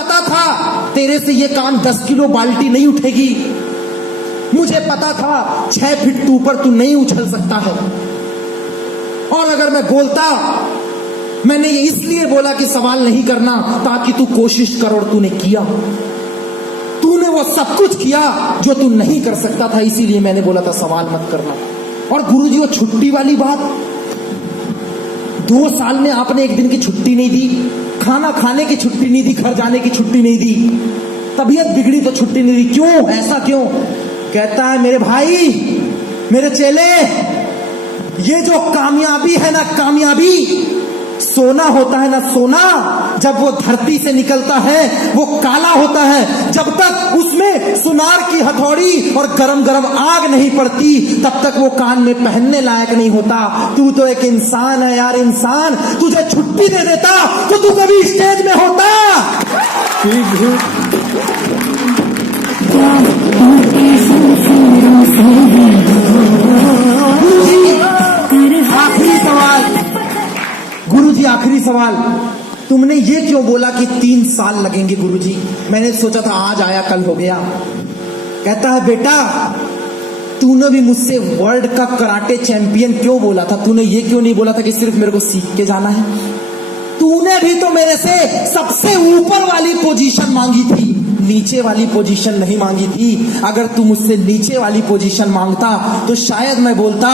पता था तेरे से ये काम 10 किलो बाल्टी नहीं उठेगी। मुझे पता था 6 फीट तू ऊपर तू नहीं उछल सकता है। और अगर मैं बोलता, मैंने ये इसलिए बोला कि सवाल नहीं करना ताकि तू कोशिश कर, और तूने किया। तूने वो सब कुछ किया जो तू नहीं कर सकता था, इसीलिए मैंने बोला था सवाल मत करना। और गुरुजी वो छुट्टी वाली बात, 2 साल में आपने एक दिन की छुट्टी नहीं दी, खाना खाने की छुट्टी नहीं दी, घर जाने की छुट्टी नहीं दी, तबीयत बिगड़ी तो छुट्टी नहीं दी। क्यों? ऐसा क्यों? कहता है मेरे भाई, मेरे चेले, ये जो कामयाबी है ना, कामयाबी सोना होता है ना, सोना जब वो धरती से निकलता है वो काला होता है। जब तक उसमें सुनार की हथौड़ी और गरम गरम आग नहीं पड़ती तब तक वो कान में पहनने लायक नहीं होता। तू तो एक इंसान है यार, इंसान। तुझे छुट्टी दे देता तो तू कभी स्टेज में होता। आखिरी सवाल गुरुजी, आखिरी सवाल, तुमने ये क्यों बोला कि 3 साल लगेंगे गुरुजी? मैंने सोचा था आज आया कल हो गया। कहता है बेटा, तूने भी मुझसे वर्ल्ड का कराटे चैंपियन क्यों बोला था? तूने ये क्यों नहीं बोला था कि सिर्फ मेरे को सीख के जाना है? तूने भी तो मेरे से सबसे ऊपर वाली पोजीशन मांगी थी, नीचे वाली पोजीशन नहीं मांगी थी। अगर तू मुझसे नीचे वाली पोजीशन मांगता तो शायद मैं बोलता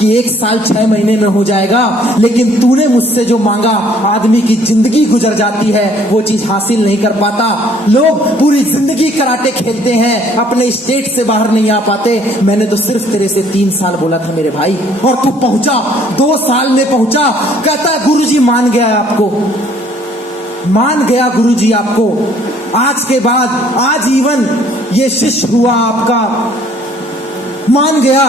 कि 1 साल 6 महीने में हो जाएगा, लेकिन तूने मुझसे जो मांगा, आदमी की जिंदगी गुजर जाती है, वो चीज हासिल नहीं कर पाता। लोग पूरी जिंदगी कराटे खेलते हैं, अपने स्टेट से बाहर नहीं आ पाते। मैंने तो सिर्फ तेरे से 3 साल बोला था मेरे भाई, और तू पहुंचा 2 साल में पहुंचा। कहता है गुरुजी मान गया आपको, मान गया गुरुजी आपको। आज के बाद आजीवन ये शिष्य हुआ आपका, मान गया।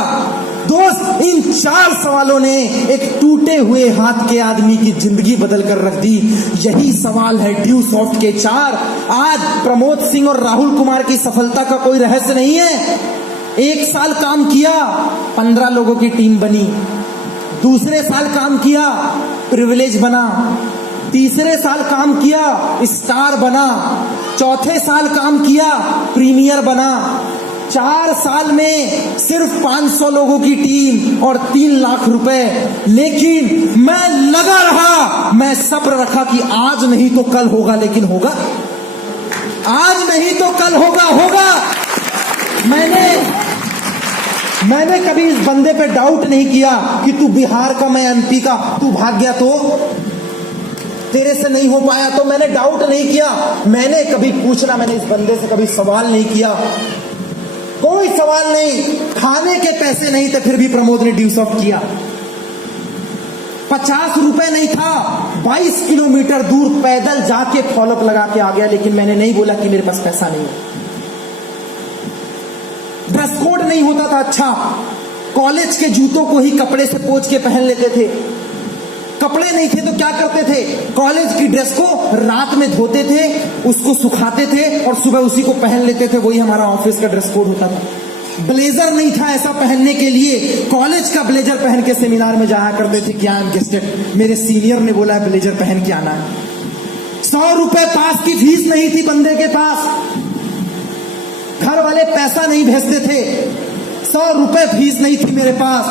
दोस्त, इन 4 सवालों ने एक टूटे हुए हाथ के आदमी की जिंदगी बदल कर रख दी। यही सवाल है ड्यू सॉफ्ट के 4। आज प्रमोद सिंह और राहुल कुमार की सफलता का कोई रहस्य नहीं है। 1 साल काम किया, 15 लोगों की टीम बनी। दूसरे साल काम किया, प्रिविलेज बना। तीसरे साल काम किया, स्टार बना। चौथे साल काम किया, प्रीमियर बना। 4 साल में सिर्फ 500 लोगों की टीम और 3 लाख रुपए। लेकिन मैं लगा रहा, मैं सब्र रखा कि आज नहीं तो कल होगा, लेकिन होगा। आज नहीं तो कल होगा, होगा। मैंने कभी इस बंदे पे डाउट नहीं किया कि तू बिहार का, मैं एमपी का, तू भाग गया तो तेरे से नहीं हो पाया, तो मैंने डाउट नहीं किया। मैंने कभी पूछना, मैंने इस बंदे से कभी सवाल नहीं किया, कोई सवाल नहीं। खाने के पैसे नहीं थे फिर भी प्रमोद ने ड्यू सॉफ्ट किया। 50 रुपए नहीं था, 22 किलोमीटर दूर पैदल जाके फॉलोअप लगा के आ गया। लेकिन मैंने नहीं बोला कि मेरे पास पैसा नहीं है। ड्रेस कोड नहीं होता था अच्छा, कॉलेज के जूतों को ही कपड़े से पोंछ के पहन लेते थे। कपड़े नहीं थे तो क्या करते थे? कॉलेज की ड्रेस को रात में धोते थे, उसको सुखाते थे और सुबह उसी को पहन लेते थे। वही हमारा ऑफिस का ड्रेस कोड होता था। ब्लेजर नहीं था ऐसा पहनने के लिए, कॉलेज का ब्लेजर पहन के सेमिनार में जाया करते थे। क्या गेस्टेड, मेरे सीनियर ने बोला है ब्लेजर पहन के आना है। 100 रुपए पास की फीस नहीं थी बंदे के पास, घर वाले पैसा नहीं भेजते थे। 100 रुपए फीस नहीं थी मेरे पास।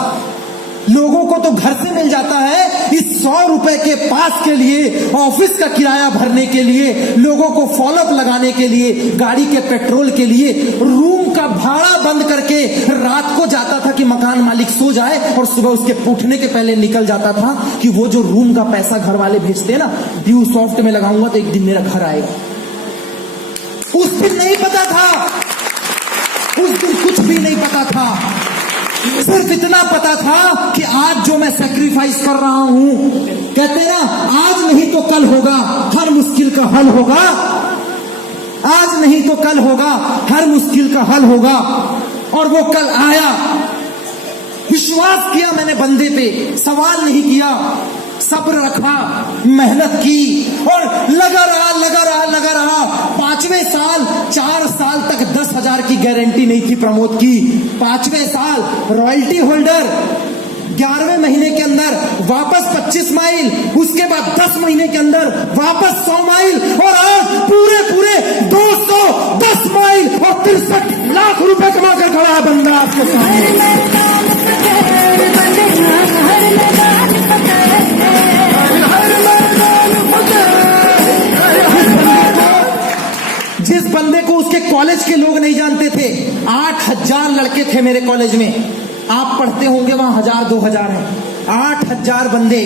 लोगों को तो घर से मिल जाता है, इस 100 रुपए के पास के लिए, ऑफिस का किराया भरने के लिए, लोगों को फॉलोअप लगाने के लिए, गाड़ी के पेट्रोल के लिए, रूम का भाड़ा बंद करके रात को जाता था कि मकान मालिक सो जाए और सुबह उसके उठने के पहले निकल जाता था कि वो जो रूम का पैसा घर वाले भेजते हैं ना, ड्यू सॉफ्ट में लगाऊंगा तो एक दिन मेरा घर आएगा। उस दिन नहीं पता था, उस दिन कुछ भी नहीं पता था। सिर्फ इतना पता था कि आज जो मैं सैक्रिफाइस कर रहा हूं, कहते हैं ना, आज नहीं तो कल होगा, हर मुश्किल का हल होगा। आज नहीं तो कल होगा, हर मुश्किल का हल होगा। और वो कल आया। विश्वास किया मैंने बंदे पे, सवाल नहीं किया, सब्र रखा, मेहनत की और लगा रहा। 5वें साल, 4 साल तक 10,000 की गारंटी नहीं थी प्रमोद की। 5वें साल रॉयल्टी होल्डर, 11वें महीने के अंदर वापस 25 माइल, उसके बाद 10 महीने के अंदर वापस 100 माइल, और आज पूरे आपके सामने। जिस बंदे को उसके कॉलेज के लोग नहीं जानते थे, 8000 लड़के थे मेरे कॉलेज में। आप पढ़ते होंगे वहां 1000-2000 हैं। 8000 बंदे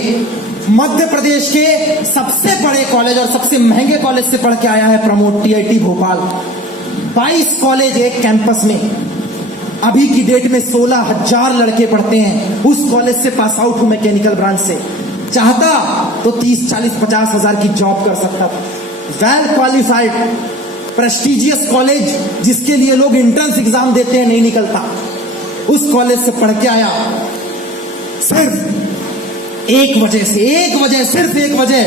मध्य प्रदेश के सबसे बड़े कॉलेज और सबसे महंगे कॉलेज से पढ़ के आया है प्रमोद, टीआईटी भोपाल। 22 कॉलेज एक कैंपस में। अभी की डेट में 16000 लड़के पढ़ते हैं। उस कॉलेज से पास आउट हूं मैकेनिकल ब्रांच से। चाहता तो 30, 40, 50 हजार की जॉब कर सकता था। वेल क्वालिफाइड प्रेस्टिजियस कॉलेज जिसके लिए लोग एंट्रेंस एग्जाम देते हैं, नहीं निकलता। उस कॉलेज से पढ़ के आया सिर्फ एक वजह से, सिर्फ एक वजह,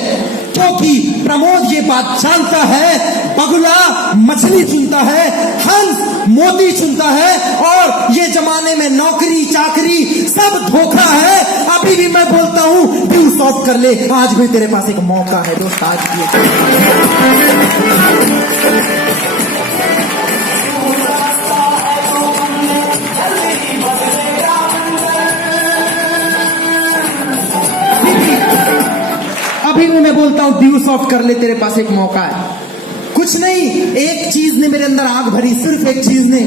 क्योंकि प्रमोद ये बात जानता है, बगुला मछली चुनता है, हंस मोती चुनता है, और ये जमाने में नौकरी चाकरी सब धोखा है। अभी भी मैं बोलता हूं ड्यू सॉफ्ट कर ले, आज भी तेरे पास एक मौका है दोस्त। आज भी मैं बोलता हूं ड्यू सॉफ्ट कर ले, तेरे पास एक मौका है। कुछ नहीं, एक चीज ने मेरे अंदर आग भरी, सिर्फ एक चीज ने।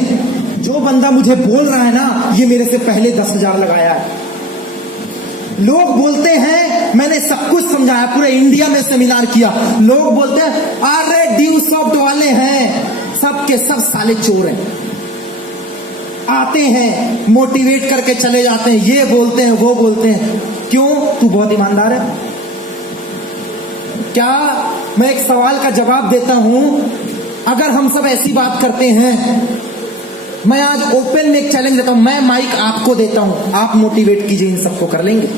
जो बंदा मुझे बोल रहा है ना, ये मेरे से पहले 10,000 लगाया है। लोग बोलते हैं, मैंने सब कुछ समझाया, पूरे इंडिया में सेमिनार किया। लोग बोलते हैं अरे ड्यू सॉफ्ट वाले हैं, सब के सब साले चोर हैं। आते हैं मोटिवेट करके चले जाते हैं, ये बोलते हैं वो बोलते हैं। क्यों? तू बहुत ईमानदार है क्या? मैं एक सवाल का जवाब देता हूं। अगर हम सब ऐसी बात करते हैं, मैं आज ओपन में एक चैलेंज देता हूं, मैं माइक आपको देता हूं, आप मोटिवेट कीजिए, इन सबको कर लेंगे।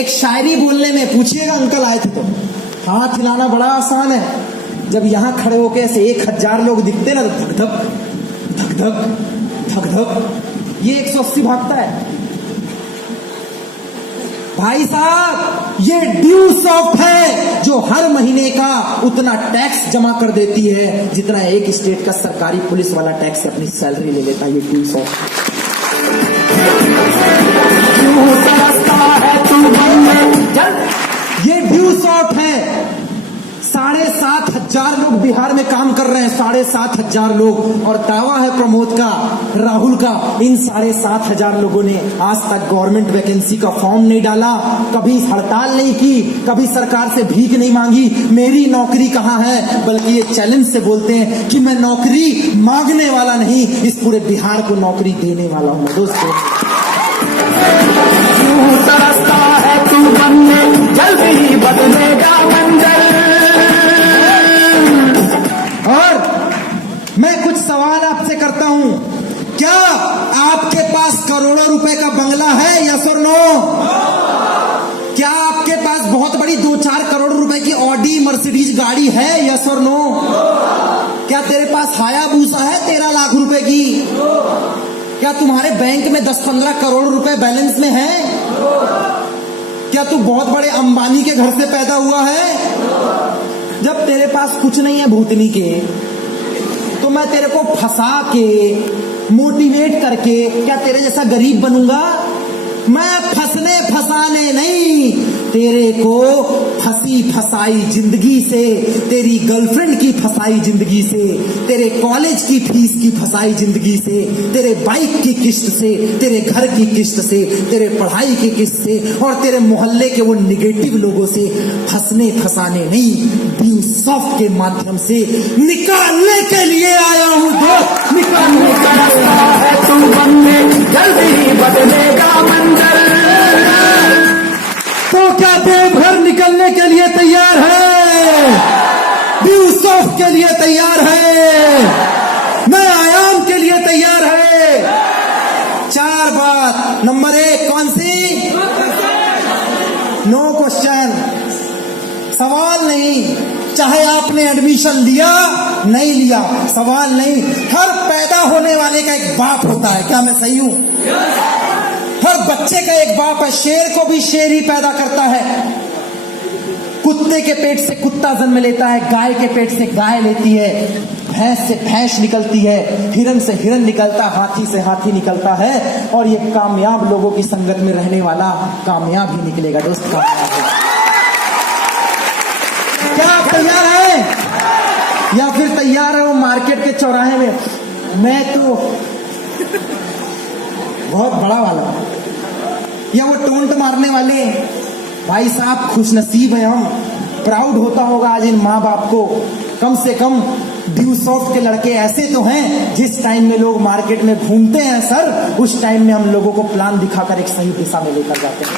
एक शायरी बोलने में पूछिएगा, अंकल आए थे तो हाथ हिलाना बड़ा आसान है। जब यहां खड़े होकर ऐसे 1000 लोग दिखते ना, तो धक धक धक धक धक धक, ये 180 भागता है। भाई साहब, ये ड्यू सॉफ्ट है जो हर महीने का उतना टैक्स जमा कर देती है जितना एक स्टेट का सरकारी पुलिस वाला टैक्स अपनी सैलरी ले लेता है। ये ड्यू सॉफ्ट ये ड्यू सॉफ्ट है। 7,500 लोग बिहार में काम कर रहे हैं, 7,500 लोग, और दावा है प्रमोद का, राहुल का, इन 7,500 लोगों ने आज तक गवर्नमेंट वैकेंसी का फॉर्म नहीं डाला, कभी हड़ताल नहीं की, कभी सरकार से भीख नहीं मांगी, मेरी नौकरी कहाँ है, बल्कि ये चैलेंज से बोलते हैं कि मैं नौकरी मांगने वाला नहीं, इस पूरे बिहार को नौकरी देने वाला हूं। दोस्तों, जल्दी ही बदलेगा मंजर। और मैं कुछ सवाल आपसे करता हूं, क्या आपके पास करोड़ों रुपए का बंगला है? यस और नो? क्या आपके पास बहुत बड़ी 2-4 करोड़ रुपए की ऑडी मर्सिडीज गाड़ी है? यस और नो? क्या तेरे पास हायाबूसा है 13 लाख रुपए की? क्या तुम्हारे बैंक में 10-15 करोड़ रुपए बैलेंस में है? क्या तू बहुत बड़े अंबानी के घर से पैदा हुआ है? जब तेरे पास कुछ नहीं है भूतनी के, तो मैं तेरे को फंसा के मोटिवेट करके क्या तेरे जैसा गरीब बनूंगा? मैं फंसने फंसाने नहीं, तेरे को फंसी फसाई जिंदगी से, तेरी गर्लफ्रेंड की फसाई जिंदगी से, तेरे कॉलेज की फीस की फसाई जिंदगी से, तेरे बाइक की किस्त से, तेरे घर की किस्त से, तेरे पढ़ाई की किस्त से, और तेरे मोहल्ले के वो निगेटिव लोगों से फंसने फंसाने नहीं, ड्यू सॉफ्ट के माध्यम से निकालने के लिए आया हूं। तो निकालने का रास्ता है तू बनने, जल्दी ही बदलेगा मंजर। तो क्या देवघर निकलने के लिए तैयार है? ड्यू सॉफ्ट के लिए तैयार है? नए आयाम के लिए तैयार है? 4 बात। नंबर 1 कौन सी? नो क्वेश्चन, सवाल नहीं। चाहे आपने एडमिशन लिया नहीं लिया, सवाल नहीं। हर पैदा होने वाले का एक बाप होता है, क्या मैं सही हूं? हर बच्चे का एक बाप है। शेर को भी शेर ही पैदा करता है। कुत्ते के पेट से कुत्ता जन्म लेता है, गाय के पेट से गाय लेती है, भैंस से भैंस निकलती है, हिरन से हिरन निकलता, हाथी से हाथी निकलता है। और ये कामयाब लोगों की संगत में रहने वाला कामयाब ही निकलेगा दोस्त, कामयाब है। क्या आप तैयार हैं या फिर तैयार है वो मार्केट के चौराहे में? मैं तो बहुत बड़ा वाला, या वो टोंट मारने वाले भाई साहब, खुशनसीब है हम। प्राउड होता होगा आज इन माँ बाप को, कम से कम ड्यूसॉफ्ट के लड़के ऐसे तो हैं जिस टाइम में लोग मार्केट में घूमते हैं सर, उस टाइम में हम लोगों को प्लान दिखाकर एक सही दिशा में लेकर जाते हैं।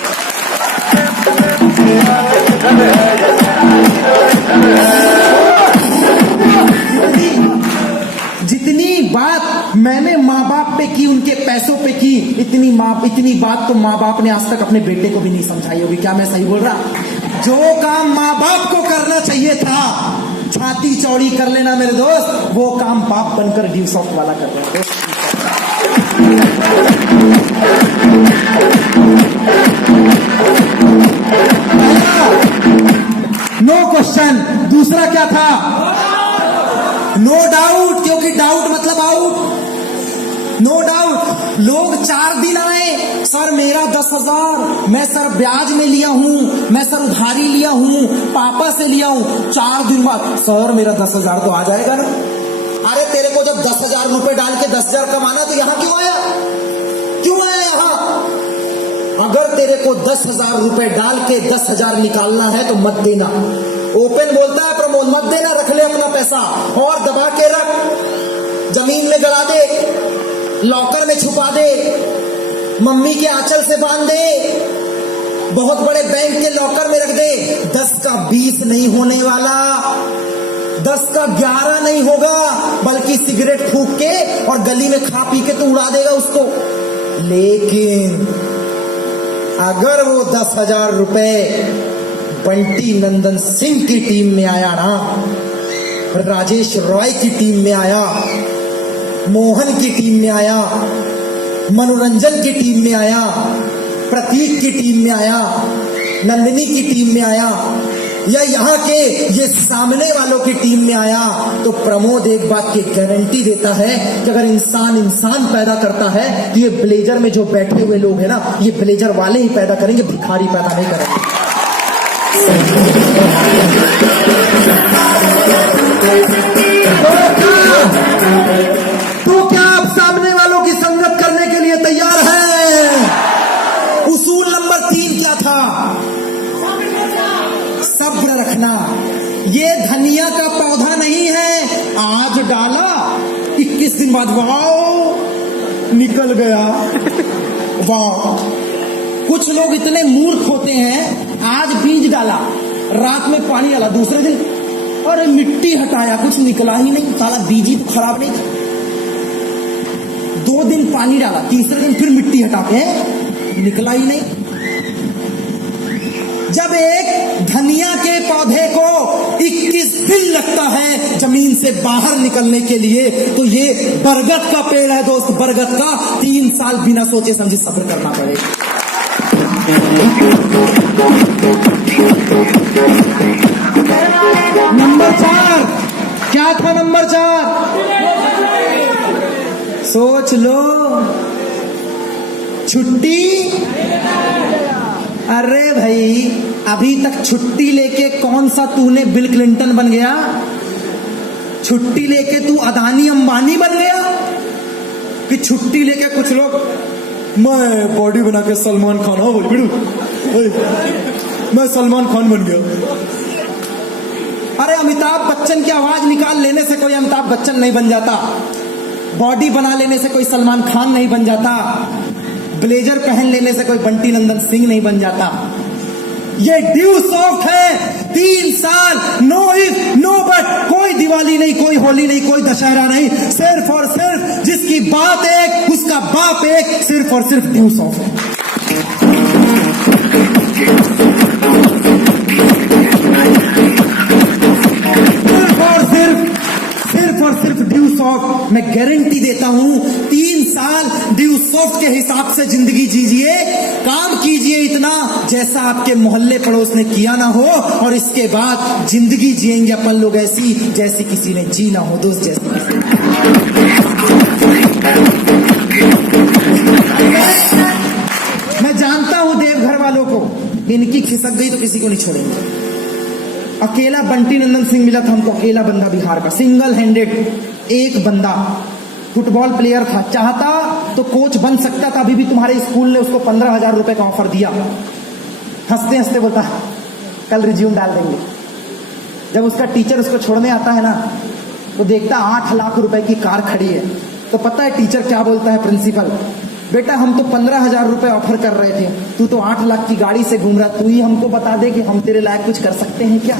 जितनी बात मैंने माँ बाप पे की, उनके पैसों पे की, इतनी बात तो माँ बाप ने आज तक अपने बेटे को भी नहीं समझाई होगी। क्या मैं सही बोल रहा? जो काम माँ बाप को करना चाहिए था, छाती चौड़ी कर लेना मेरे दोस्त, वो काम बाप बनकर ड्यूसॉफ्ट वाला कर रहे हैं दोस्त। No question. दूसरा क्या था? नो डाउट, क्योंकि डाउट मतलब आउट। No doubt. लोग 4 दिन आए, सर मेरा 10,000 मैं सर ब्याज में लिया हूं, मैं सर उधारी लिया हूं, पापा से लिया हूं। 4 दिन बाद सर मेरा 10,000 तो आ जाएगा ना। अरे तेरे को जब 10,000 रुपए डाल के 10,000 कमाना तो यहां क्यों आया? क्यों आया यहां? अगर तेरे को 10,000 रुपए डाल के 10,000 निकालना है तो मत देना। ओपन बोलता है प्रमोद, मत देना, रख ले अपना पैसा और दबा के रख, जमीन में गड़ा दे, लॉकर में छुपा दे, मम्मी के आंचल से बांध दे, बहुत बड़े बैंक के लॉकर में रख दे। 10 का 20 नहीं होने वाला, 10 का 11 नहीं होगा, बल्कि सिगरेट फूंक के और गली में खा पी के तो उड़ा देगा उसको। लेकिन अगर वो 10,000 रुपए बंटी नंदन सिंह की टीम में आया ना, राजेश रॉय की टीम में आया, मोहन की टीम में आया, मनोरंजन की टीम में आया, प्रतीक की टीम में आया, नंदिनी की टीम में आया, या यहाँ के ये सामने वालों की टीम में आया, तो प्रमोद एक बात की गारंटी देता है कि अगर इंसान पैदा करता है तो ये ब्लेजर में जो बैठे हुए लोग हैं ना, ये ब्लेजर वाले ही पैदा करेंगे, भिखारी पैदा नहीं करेंगे। तो क्या आप सामने वालों की संगत करने के लिए तैयार हैं? उसूल नंबर 3 क्या था? सब्र रखना। ये धनिया का पौधा नहीं है, आज डाला 21 दिन बाद वाह निकल गया, वाह। कुछ लोग इतने मूर्ख होते हैं, आज बीज डाला, रात में पानी डाला, दूसरे दिन अरे मिट्टी हटाया, कुछ निकला ही नहीं, साला बीज ही तो खराब नहीं था। 2 दिन पानी डाला, तीसरे दिन फिर मिट्टी हटाते हैं, निकला ही नहीं। जब एक धनिया के पौधे को 21 दिन लगता है जमीन से बाहर निकलने के लिए, तो ये बरगद का पेड़ है दोस्त, बरगद का 3 साल बिना सोचे समझे सब्र करना पड़ेगा। नंबर 4 क्या था? नंबर 4 सोच लो, छुट्टी। अरे भाई, अभी तक छुट्टी लेके कौन सा तूने बिल क्लिंटन बन गया? छुट्टी लेके तू अदानी अंबानी बन गया? कि छुट्टी लेके कुछ लोग मैं बॉडी बना के सलमान खान, हो बिड़ू मैं सलमान खान बन गया। अरे अमिताभ बच्चन की आवाज निकाल लेने से कोई अमिताभ बच्चन नहीं बन जाता, बॉडी बना लेने से कोई सलमान खान नहीं बन जाता, ब्लेजर पहन लेने से कोई बंटी नंदन सिंह नहीं बन जाता। ये ड्यूसॉफ्ट है, 3 साल, नो इफ नो बट, कोई दिवाली नहीं, कोई होली नहीं, कोई दशहरा नहीं, सिर्फ और सिर्फ जिसकी बात एक, उसका बाप एक, सिर्फ और सिर्फ ड्यूसॉफ्ट है। सिर्फ और सिर्फ ड्यूसॉफ्ट। मैं गारंटी देता हूं 3 साल ड्यू सॉफ्ट के हिसाब से जिंदगी जीजिए, काम कीजिए इतना जैसा आपके मोहल्ले पड़ोस ने किया ना हो, और इसके बाद जिंदगी जिएंगे अपन लोग ऐसी जैसी किसी ने जी ना हो। दोस्त जैसी मैं जानता हूं देवघर वालों को, इनकी खिसक गई तो किसी को नहीं छोड़ेंगे। अकेला बंटी नंदन सिंह मिला था हमको, अकेला बंदा बिहार का, सिंगल हैंडेड एक बंदा, फुटबॉल प्लेयर था, चाहता तो कोच बन सकता था। अभी भी तुम्हारे स्कूल ने उसको 15,000 रुपए का ऑफर दिया। हंसते हंसते बोलता कल रिज्यूम डाल देंगे। जब उसका टीचर उसको छोड़ने आता है ना, तो देखता 8 लाख रुपए की कार खड़ी है, तो पता है टीचर क्या बोलता है, प्रिंसिपल, बेटा हम तो 15,000 रुपए ऑफर कर रहे थे, तू तो 8 लाख की गाड़ी से घूम रहा, तू ही हमको बता दे कि हम तेरे लायक कुछ कर सकते हैं क्या।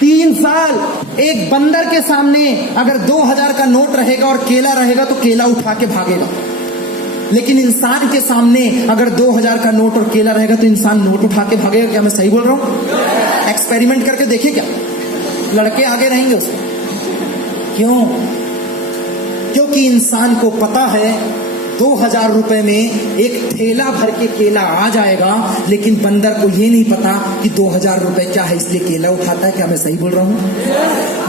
3 साल एक बंदर के सामने अगर 2,000 का नोट रहेगा और केला रहेगा तो केला उठा के भागेगा, लेकिन इंसान के सामने अगर 2,000 का नोट और केला रहेगा तो इंसान नोट उठा के भागेगा। क्या मैं सही बोल रहा हूं? एक्सपेरिमेंट करके देखे क्या, लड़के आगे रहेंगे उसमें। क्यों? क्योंकि इंसान को पता है 2,000 रुपए में एक ठेला भर के केला आ जाएगा, लेकिन बंदर को ये नहीं पता कि 2,000 रुपए क्या है, इसलिए केला उठाता है। क्या मैं सही बोल रहा हूं?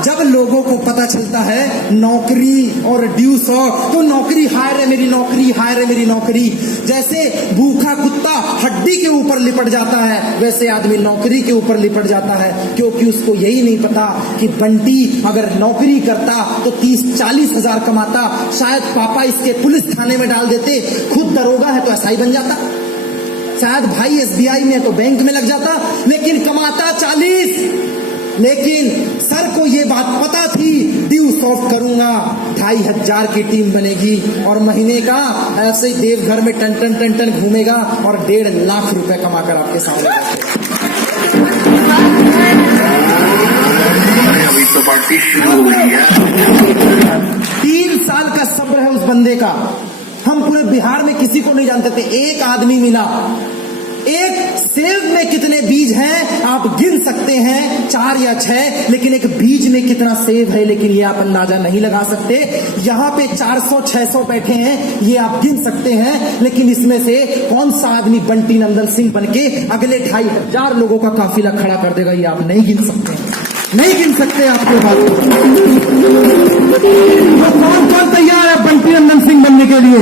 जब लोगों को पता चलता है नौकरी और ड्यू 100, तो नौकरी हाय रे मेरी नौकरी, हाय रे मेरी नौकरी। जैसे भूखा कुत्ता हड्डी के ऊपर लिपट जाता है, वैसे आदमी नौकरी के ऊपर लिपट जाता है, क्योंकि उसको यही नहीं पता कि बंटी अगर नौकरी करता तो 30-40 हजार कमाता, शायद पापा इसके पुलिस थाने में डाल देते, खुद दरोगा है तो एसआई बन जाता, शायद भाई एसबीआई में है तो बैंक में लग जाता, लेकिन कमाता 40। लेकिन सर को ये बात पता थी, ड्यू सॉफ्ट करूंगा 2,500 की टीम बनेगी और महीने का ऐसे ही देवघर में टन टन टन टन घूमेगा और 1.5 लाख रुपए कमाकर आपके सामने। 3 साल का सब्र है उस बंदे का। हम पूरे बिहार में किसी को नहीं जानते थे, एक आदमी मिला। एक सेब में कितने बीज हैं आप गिन सकते हैं, 4 या 6, लेकिन एक बीज में कितना सेब है लेकिन ये आप अंदाजा नहीं लगा सकते। यहाँ पे 400-600 बैठे हैं, ये आप गिन सकते हैं, लेकिन इसमें से कौन सा आदमी बंटी नंदन सिंह बनके अगले 2,500 लोगों का काफिला खड़ा कर देगा, ये आप नहीं गिन सकते, नहीं गिन सकते आपके बात। तो कौन कौन तैयार है बंटी नंदन सिंह बनने के लिए,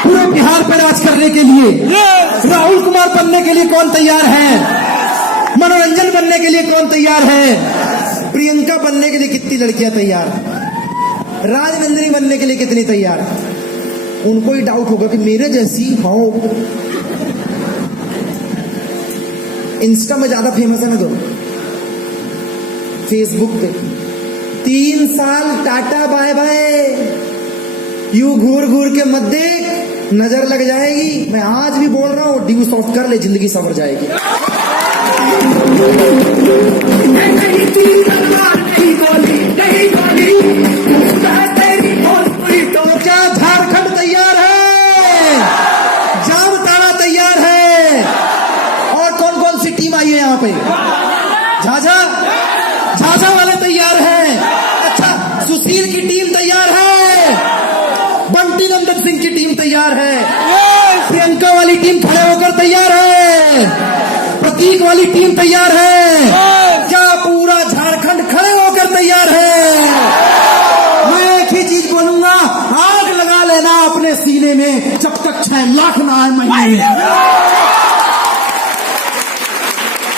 पूरे बिहार पर राज करने के लिए? राहुल कुमार बनने के लिए कौन तैयार है? मनोरंजन बनने के लिए कौन तैयार है? प्रियंका बनने के लिए कितनी लड़कियां तैयार? राजनंदिनी बनने के लिए कितनी तैयार? उनको ही डाउट होगा कि मेरे जैसी हो। इंस्टा में ज्यादा फेमस है ना, तो फेसबुक पे 3 साल टाटा बाय बाय, यू घूर घूर के मत देख, नजर लग जाएगी। मैं आज भी बोल रहा हूं, ड्यू सॉफ्ट कर ले, जिंदगी संवर जाएगी। तो क्या झारखंड तैयार है? जामताड़ा तैयार है? और कौन कौन सी टीम आई है यहाँ पे? झाझा वाले तैयार हैं? अच्छा, सुशील की टीम तैयार है, बंटी नंदन सिंह की टीम तैयार है, प्रियंका वाली टीम खड़े होकर तैयार है, प्रतीक वाली टीम तैयार है, क्या पूरा झारखंड खड़े होकर तैयार है? मैं एक ही चीज बोलूंगा, आग लगा लेना अपने सीने में जब तक 6 लाख ना आए महीने में।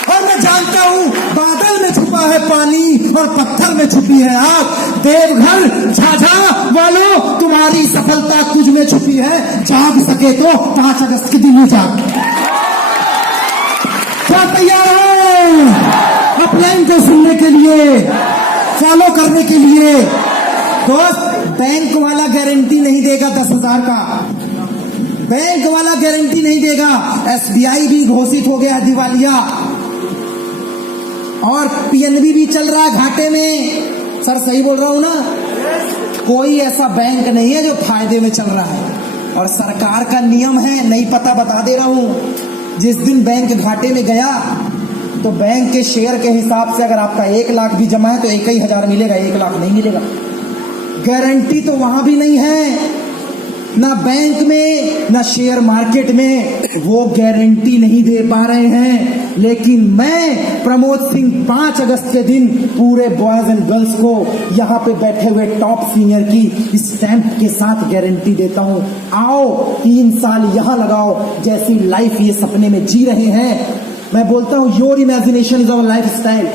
और मैं जानता हूं बादल में छुपा है पानी और पत्थर में छुपी है आग। देवघर झाझा वालों, तुम्हारी सफलता कुछ में छुपी है, जाग सके तो 5 अगस्त के दिन जाग। क्या तैयार हो अपलाइन को सुनने के लिए, फॉलो करने के लिए? दोस्त, बैंक वाला गारंटी नहीं देगा 10,000 का, बैंक वाला गारंटी नहीं देगा। एसबीआई भी घोषित हो गया दिवालिया और पीएनबी भी चल रहा है घाटे में। सर सही बोल रहा हूं ना? कोई ऐसा बैंक नहीं है जो फायदे में चल रहा है, और सरकार का नियम है, नहीं पता बता दे रहा हूं, जिस दिन बैंक घाटे में गया तो बैंक के शेयर के हिसाब से अगर आपका 1 लाख भी जमा है तो 1,000 मिलेगा, 1 लाख नहीं मिलेगा। गारंटी तो वहां भी नहीं है, ना बैंक में ना शेयर मार्केट में, वो गारंटी नहीं दे पा रहे हैं। लेकिन मैं प्रमोद सिंह 5 अगस्त के दिन पूरे बॉयज एंड गर्ल्स को यहाँ पे बैठे हुए टॉप सीनियर की स्टैंप के साथ गारंटी देता हूं, आओ 3 साल यहां लगाओ, जैसी लाइफ ये सपने में जी रहे हैं। मैं बोलता हूं your imagination is our life style.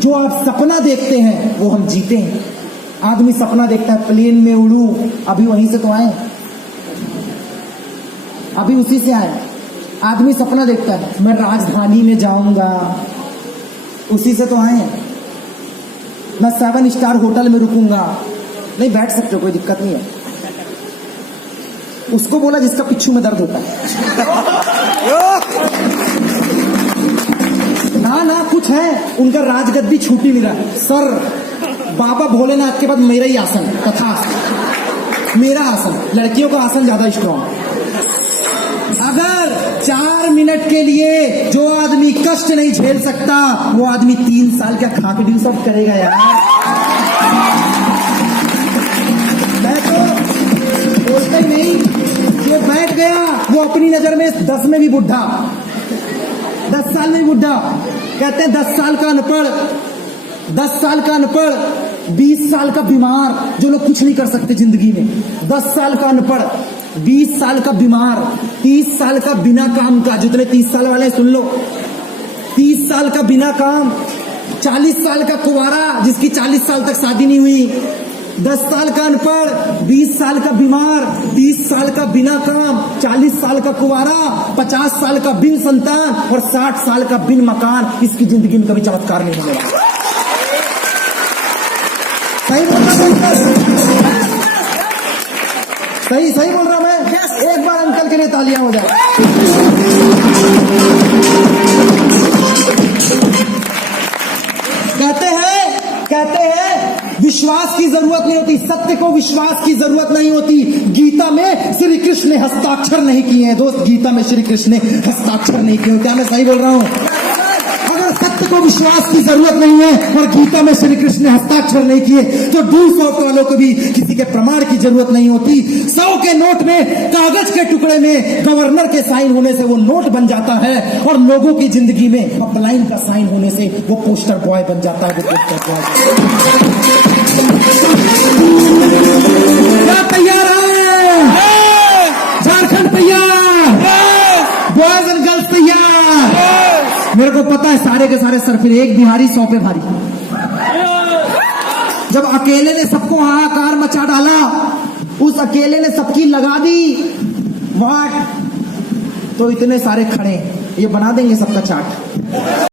जो आप सपना देखते हैं वो हम जीते हैं। आदमी सपना देखता है प्लेन में उड़ू, अभी वहीं से तो आए, अभी उसी से आए। आदमी सपना देखता है मैं राजधानी में जाऊंगा, उसी से तो आए। मैं 7 स्टार होटल में रुकूंगा, नहीं बैठ सकते कोई दिक्कत नहीं है। उसको बोला जिसका पिच्छू में दर्द होता है। ना कुछ है, उनका राजगद्दी छूट ही नहीं रहा। सर बाबा भोलेनाथ के बाद मेरा ही आसन, तथा मेरा आसन, लड़कियों का आसन ज्यादा स्ट्रॉन्ग। अगर 4 मिनट के लिए जो आदमी कष्ट नहीं झेल सकता, वो आदमी 3 साल का खाकड़ी सब करेगा यार। मैं तो बोलता ही नहीं, जो बैठ गया वो अपनी नजर में 10 में भी बुढ़ा, 10 साल में भी बुढ़ा। कहते हैं 10 साल का अनपढ़, 10 साल का अनपढ़, 20 साल का बीमार, जो लोग कुछ नहीं कर सकते जिंदगी में। 10 साल का अनपढ़, 20 साल का बीमार, 30 साल का बिना काम का, जितने 30 साल वाले सुन लो, 30 साल का बिना काम, 40 साल का कुंवारा जिसकी 40 साल तक शादी नहीं हुई, 10 साल का अनपढ़, 20 साल का बीमार, 30 साल का बिना काम, 40 साल का कुंवारा, 50 साल का बिन संतान और 60 साल का बिन मकान। इसकी जिंदगी में कभी चमत्कार नहीं मिलेगा। सही बोल रहा सही बोल रहा मैं। एक बार अंकल के लिए तालियां हो जाए। कहते हैं विश्वास की जरूरत नहीं होती, सत्य को विश्वास की जरूरत नहीं होती। गीता में श्री कृष्ण ने हस्ताक्षर नहीं किए हैं दोस्त, गीता में श्री कृष्ण ने हस्ताक्षर नहीं किए। क्या मैं सही बोल रहा हूं? अगर सत्य को विश्वास की जरूरत नहीं है और गीता में श्री कृष्ण ने हस्ताक्षर नहीं किए, तो 200 वालों को भी किसी के प्रमाण की जरूरत नहीं होती। 100 के नोट में, कागज के टुकड़े में गवर्नर के साइन होने से वो नोट बन जाता है, और लोगों की जिंदगी में अपलाइन का साइन होने से वो पोस्टर बॉय बन जाता है। वो पोस्टर बॉय क्या तैयार है? झारखंड तैयार, बॉयज एंड गर्ल्स तैयार। मेरे को पता है सारे के सारे सर फिर एक बिहारी 100 पे भारी। जब अकेले ने सबको हाहाकार मचा डाला, उस अकेले ने सबकी लगा दी वाट, तो इतने सारे खड़े, ये बना देंगे सबका चाट।